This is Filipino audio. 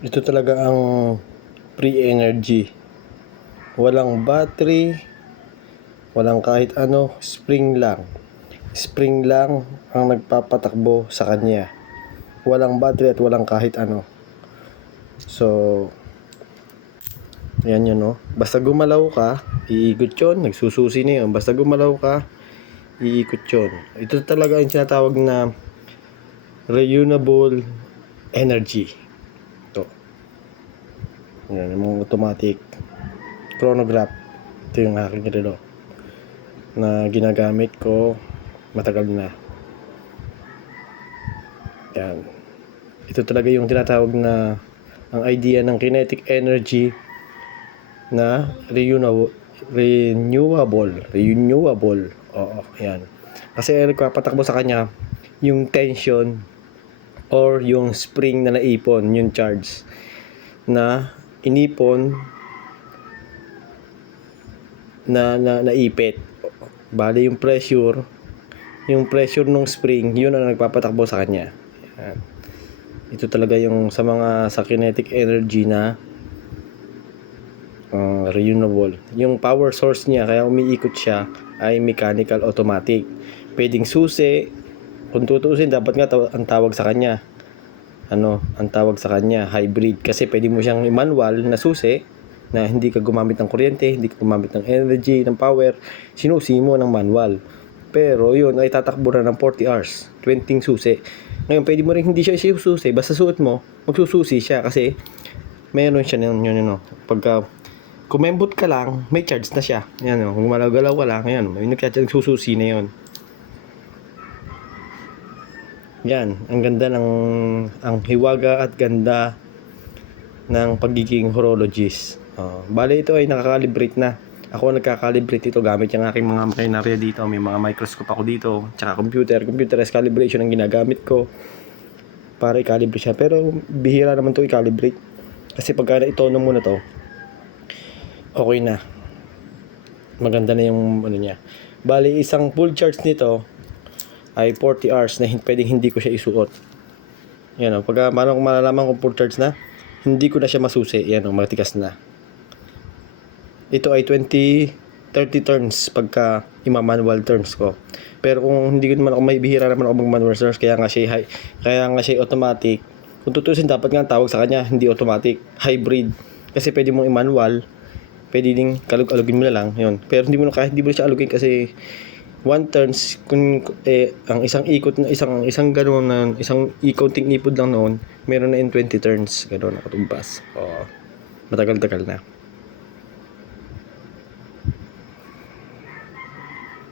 Ito talaga ang free energy. Walang battery, walang kahit ano, spring lang. Spring lang ang nagpapatakbo sa kanya. Walang battery at walang kahit ano. So, yan yun, no? Basta gumalaw ka, iikot yun, nagsususi na yun. Basta gumalaw ka, iikot yun. Ito talaga yung tinatawag na renewable energy. Ito. Yan, yung automatic chronograph. Ito yung aking relo na ginagamit ko matagal na. Yan. Ito talaga yung tinatawag na ang idea ng kinetic energy na renewable. Oo, yan. Kasi nagpapatakbo sa kanya yung tension or yung spring na naipon, yung charge na inipon na naipit. Bali yung pressure ng spring, yun ang nagpapatakbo sa kanya. Yan. Ito talaga yung sa mga sa kinetic energy na renewable. Yung power source niya, kaya umiikot siya, ay mechanical automatic. Pwedeng susi. Kung tutuusin, dapat nga ang tawag sa kanya, hybrid. Kasi pwede mo siyang manual na susi, na hindi ka gumamit ng kuryente, hindi ka gumamit ng energy, ng power, sinusi mo ng manual. Pero yun ay tatakbo na ng 40 hours, 20 susi. Ngayon, pwede mo rin hindi siya susi, basta suot mo, magsususi siya kasi meron siya yun, pagka kumembot ka lang, may charge na siya. Yan, kung gumalaw-galaw ka lang, yan, may nagsususi na yun. Yan, ang ganda ang hiwaga at ganda ng pagiging horologist. Bale, ito ay nakakalibrate na. Ako nagkakalibrate ito gamit yung aking mga makinarya dito. May mga microscope ako dito, tsaka computerized calibration ang ginagamit ko para i-calibrate siya. Pero bihira naman to i-calibrate. Kasi pagka na-itono mo na to, okay na. Maganda na yung niya. Bali, isang full charge nito ay 40 hours na pwedeng hindi ko siya isuot. Yan, pagka paano kung malalaman kung full charge na, hindi ko na siya masusi. Yan, matigas na. Ito ay 30 turns pagka ima-manual turns ko. Pero kung hindi ko naman ako, may bihira naman ako mag-manual turns, kaya nga siya automatic. Kung tutusin, dapat nga tawag sa kanya hindi automatic, hybrid. Kasi pwede mong i-manual, pwede ding kalug-alugin mo na lang, yun. Pero hindi mo siya alugin kasi one turns ang isang ikot na isang ganoon na isang counting ipod lang noon, meron na in 20 turns, ganoon nakatumbas. Matagal-tagal na.